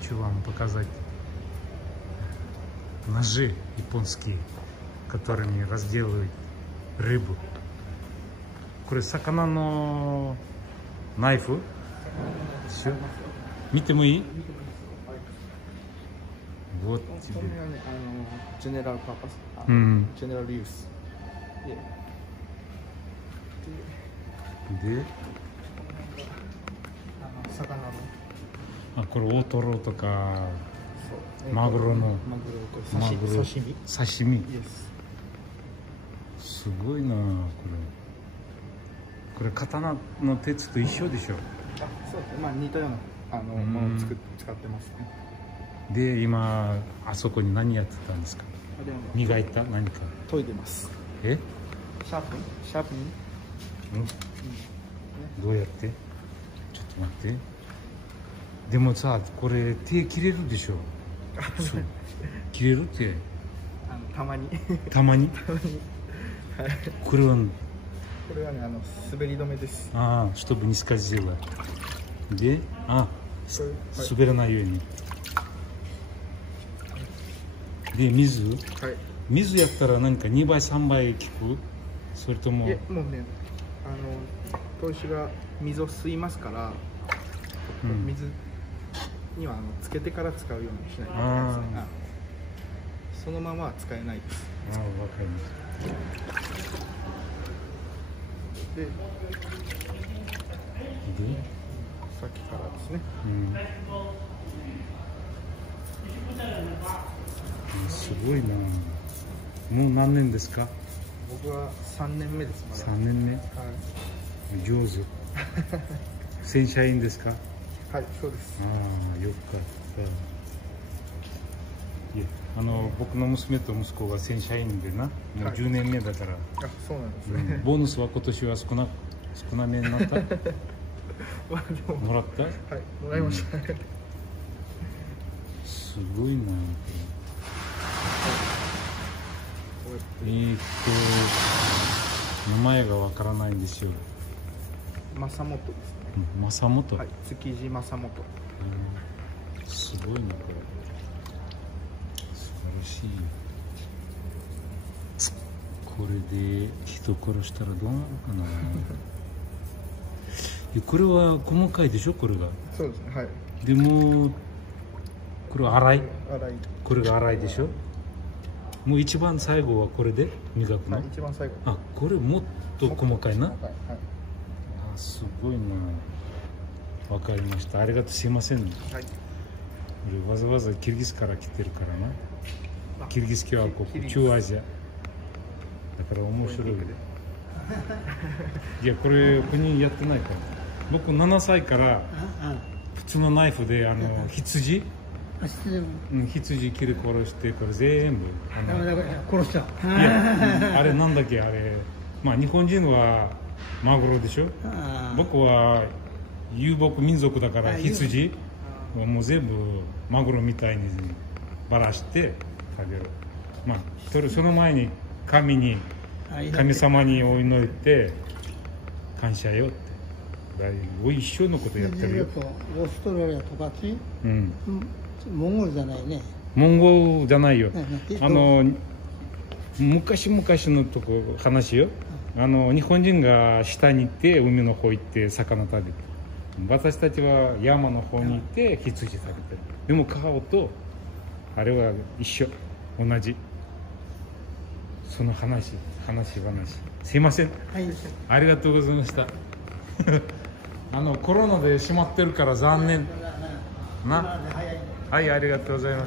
хочу вам показать ножи японские, которыми разделывают рыбу. これ魚のナイフ見てもいい? Вот тебе. General purpose, general use. で、魚の。あ、これ大トロとかマグロの刺身。すごいなこれ。これ刀の鉄と一緒でしょ。あ、そうですね。まあ似たようなものを使ってますね。で、今あそこに何やってたんですか。磨いた何か。研いでます。え？シャープに。どうやって？ちょっと待って。でもさ、これ手切れるでしょ。そう。切れるって。たまに。たまに。これはね、滑り止めです。ああ、чтобы не скользило。で、滑らないように。で、水やったら何か2倍3倍効く？それとも。もうね、砥石が水を吸いますから、水にはつけてから使うようにしないといけないですね。そのままは使えないです。わかりました。で、さっきからですね。すごいな。もう何年ですか？僕は3年目です。3年目。はい。上手。正社員ですか？はい、そうです。ああ、よかった。いや、僕の娘と息子が正社員でな、もう10年目だから。あ、そうなんですね。ボーナスは今年は少なめになった？もらった？はい、もらいました。すごいな。名前がわからないんですよ。正本ですね。正本。はい、築地正本。すごいなこれ。素晴らしい。これで人殺したらどうなるかな。これは細かいでしょこれが。そうですね。はい。でもこれは粗い。これが粗いでしょ。もう一番最後はこれで磨くの。一番最後。あ、これもっと細かいな。はい。あ、すごいな。わかりました。ありがとう。すいません。はい。俺わざわざキルギスから来てるからな。キルギス共和国、中央アジア。だから面白い。いや、これ国やってないから。僕7歳から普通のナイフで羊切り殺してこれ全部殺した。いや、あれなんだっけ、あれ、まあ日本人はマグロでしょ。僕は遊牧民族だから羊もう全部マグロみたいにばらして食べる。まあその前に神様にお祈りって感謝よって。一緒のことやってるよ。オーストラリアとかモンゴルじゃないね。モンゴルじゃないよ。昔々のとこ話よ。日本人が下に行って海の方行って魚食べて、私たちは山の方に行って羊食べてる。でも顔とあれは一緒、同じ。その話。すいません。はい。ありがとうございました。コロナで閉まってるから残念な。はい、ありがとうございます。